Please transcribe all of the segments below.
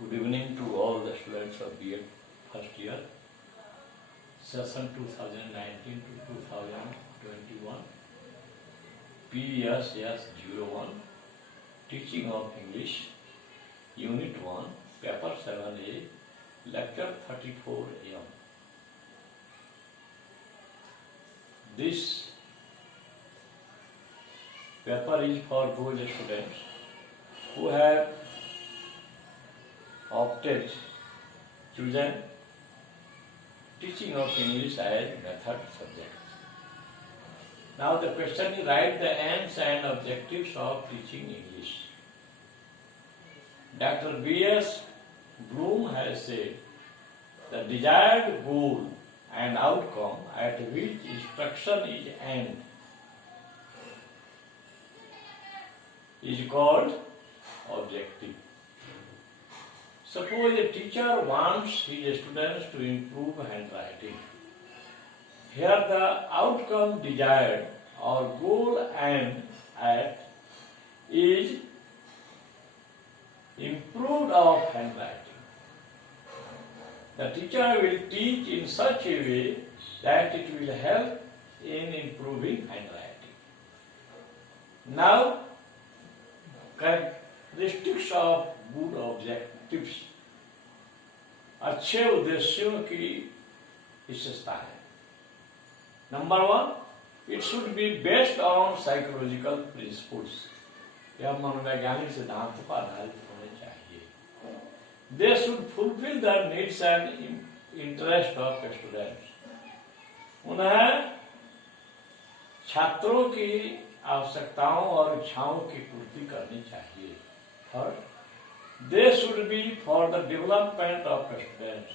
Good evening to all the students of B.Ed first year, session 2019 to 2021, PSS01, Teaching of English, Unit 1, Paper 7A, Lecture 34 AM. This paper is for those students who have chosen teaching of English as method subject. Now the question is, write the aims and objectives of teaching English. Dr. B.S. Bloom has said the desired goal and outcome at which instruction is aimed is called objective. Suppose a teacher wants his students to improve handwriting. Here the outcome desired or goal aimed at is improved of handwriting. The teacher will teach in such a way that it will help in improving handwriting. Now, characteristics of good objectives, अच्छे उद्देश्यों की विशेषता है. Number 1, it should be based on psychological principles. यह मनोवैज्ञानिक सिद्धांत पर आधारित होने चाहिए. They should fulfill the needs and interest of students. उन्हें छात्रों की आवश्यकताओं और इच्छाओं की पूर्ति करनी चाहिए. Third, they should be for the development of students.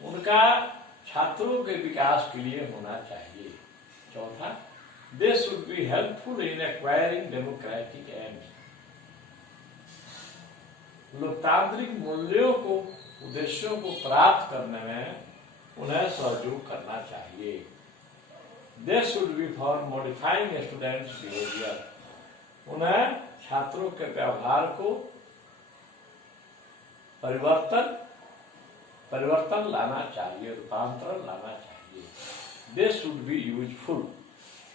उनका छात्रों के विकास के लिए होना चाहिए. चौथा, they should be helpful in acquiring democratic aims. लोकतांत्रिक मूल्यों को उद्देश्यों को प्राप्त करने में उन्हें सहयोग करना चाहिए. They should be for modifying students' behavior. उन्हें छात्रों के व्यवहार को परिवर्तन लाना चाहिए, रूपांतरण लाना चाहिए. They should be useful.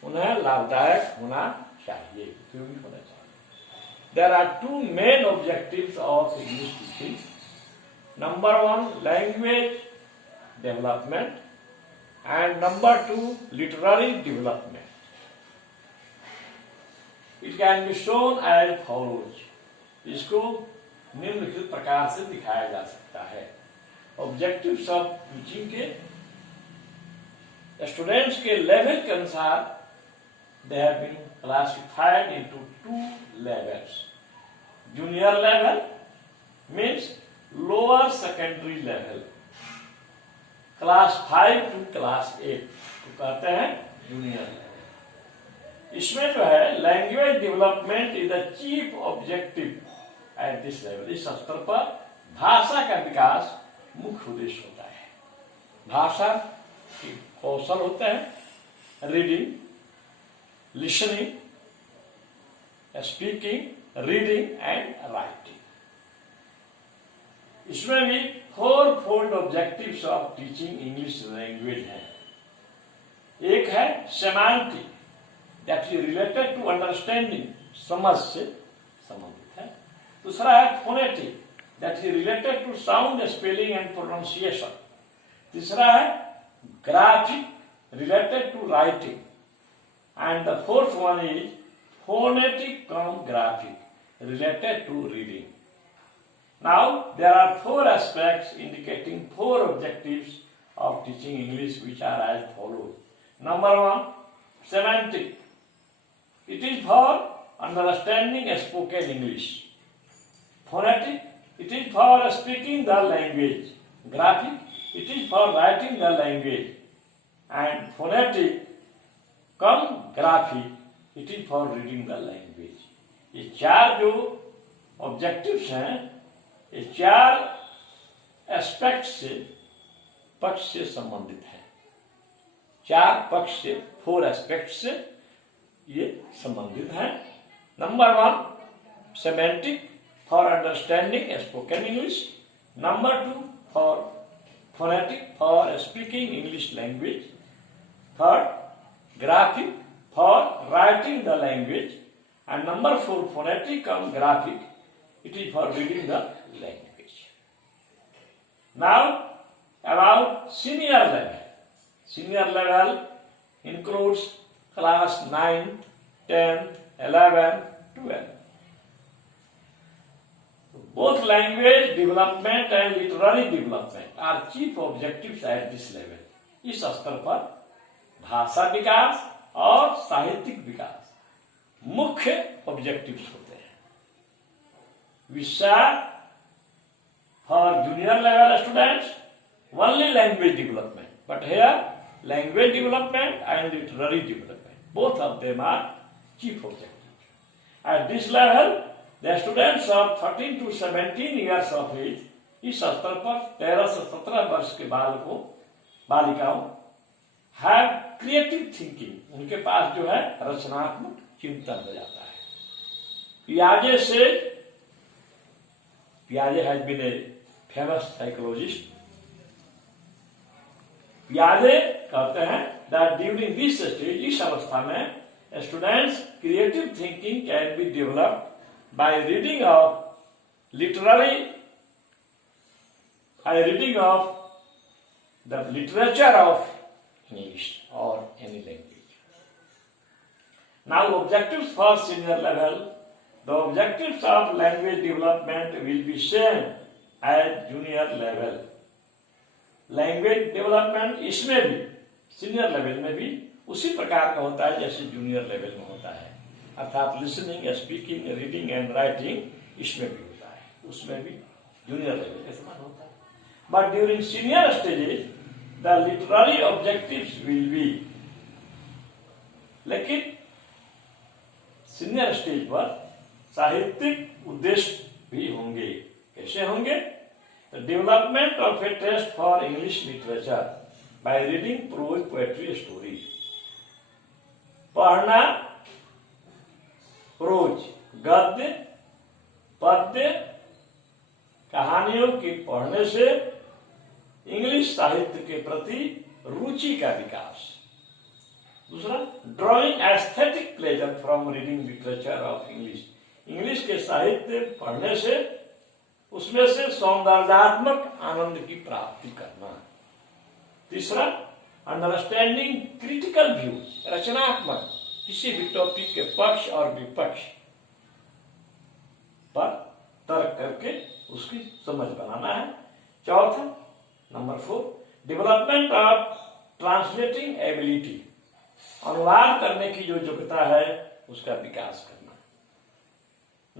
उन्हें लाभदायक होना चाहिए, उपयोगी होना चाहिए. There are two main objectives of English teaching. Number 1, language development, and number 2, literary development. It can be shown as follows. इसको निम्नलिखित प्रकार से दिखाया जा सकता है. ऑब्जेक्टिव्स ऑफ टीचिंग के स्टूडेंट्स के लेवल के अनुसार they have been classified into 2 levels. Junior level means lower secondary level. Class 5 to class 8 को कहते हैं जूनियर लेवल. इसमें जो है language development is the chief objective at this level. इस स्तर पर भाषा का विकास मुख्य उद्देश्य होता है. भाषा के कौशल होते हैं reading, listening, speaking, reading and writing. इसमें भी 4 fold objectives of teaching English language है. एक है semantic, that is related to understanding, समझ से संबंधित है. दूसरा है phonetic, that is related to sound, spelling and pronunciation. तीसरा है graphic, related to writing. And the fourth one is phonetic cum graphic, related to reading. Now, there are 4 aspects indicating 4 objectives of teaching English, which are as follows. Number 1, semantic. It is for understanding spoken English. Phonetic. It is for speaking the language. Graphic. It is for writing the language. And phonetic, come graphic. It is for reading the language. ये 4 जो objectives हैं, ये 4 aspect से, पक्ष से संबंधित है. 4 पक्ष से, 4 एस्पेक्ट से ये संबंधित है. Number 1, semantic for understanding spoken English. Number 2, for phonetic, for speaking English language. Third, graphic, for writing the language. And number 4, phonetic and graphic, it is for reading the language. Now, about senior level. Senior level includes class 9, 10, 11, 12. Both language development and literary development are chief objectives at this level. इस स्तर पर भाषा विकास और साहित्यिक विकास मुख्य objectives होते हैं. विषय for junior level students only language development, but here language development and literary development, both of them are chief objectives. At this level, the students of 13 to 17 years of age, इस स्तर पर 13 से 17 वर्ष के बालिकाओं have creative thinking, उनके पास जो है रचनात्मक चिंतन हो जाता है. Piaget has been a famous psychologist. Piaget कहते हैं that during this stage, इस अवस्था में students creative thinking can be developed by reading of the literature of English or any language. Now, objectives for senior level. The objectives of language development will be same as junior level. Language development इसमें भी senior level में भी उसी प्रकार का होता है जैसे जूनियर लेवल में होता है. अर्थात listening, speaking, reading and writing इसमें भी होता है, उसमें भी जूनियर लेवल के समान होता है. But during senior stages the literary objectives will be. लेकिन सीनियर स्टेज पर साहित्यिक उद्देश्य भी होंगे. कैसे होंगे? The development of a taste for English literature by reading prose, poetry, stories. पढ़ना प्रोज, गद्य, पद्य, कहानियों की पढ़ने से इंग्लिश साहित्य के प्रति रुचि का विकास. दूसरा, drawing aesthetic pleasure from reading literature of English. English के साहित्य पढ़ने से उसमें से सौंदर्यात्मक आनंद की प्राप्ति करना. तीसरा, अंडरस्टैंडिंग क्रिटिकल व्यूज, रचनात्मक किसी भी टॉपिक के पक्ष और विपक्ष पर तर्क करके उसकी समझ बनाना है. चौथा, number 4, development of translating ability, अनुवाद करने की जो योग्यता है उसका विकास करना.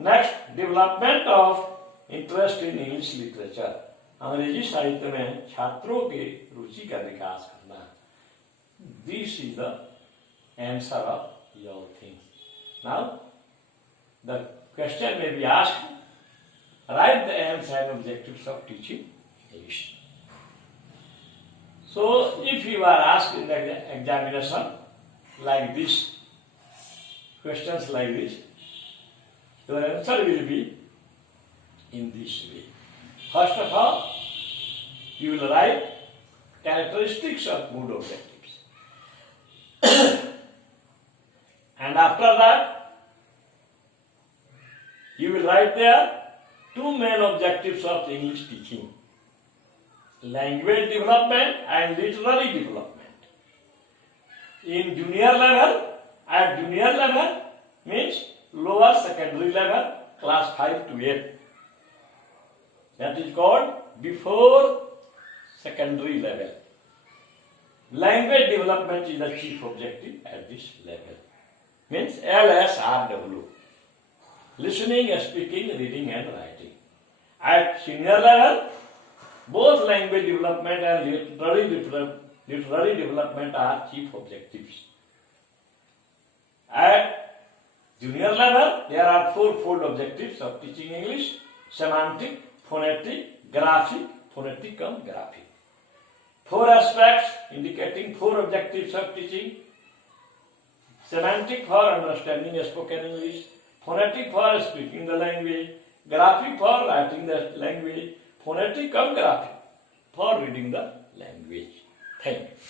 Next, development of interest in English literature, अंग्रेजी साहित्य में छात्रों के रुचि का विकास करना. This is the answer of your things. Now the question may be asked, write the aims and objectives of teaching English. So if you are asked in the examination like this, questions like this, your answer will be in this way. First of all, you will write characteristics of mood objectives. And after that, you will write there 2 main objectives of English teaching: language development and literary development. In junior level, at junior level means lower secondary level, class 5 to 8. That is called before secondary level. Language development is the chief objective at this level. Means LSRW. Listening, speaking, reading and writing. At senior level, both language development and literary development are chief objectives. At junior level, there are 4-fold objectives of teaching English: semantic, phonetic, graphic, phonetic and graphic. 4 aspects indicating 4 objectives of teaching: semantic for understanding spoken English, phonetic for speaking the language, graphic for writing the language, phonetic cum graphic for reading the language. Thank you.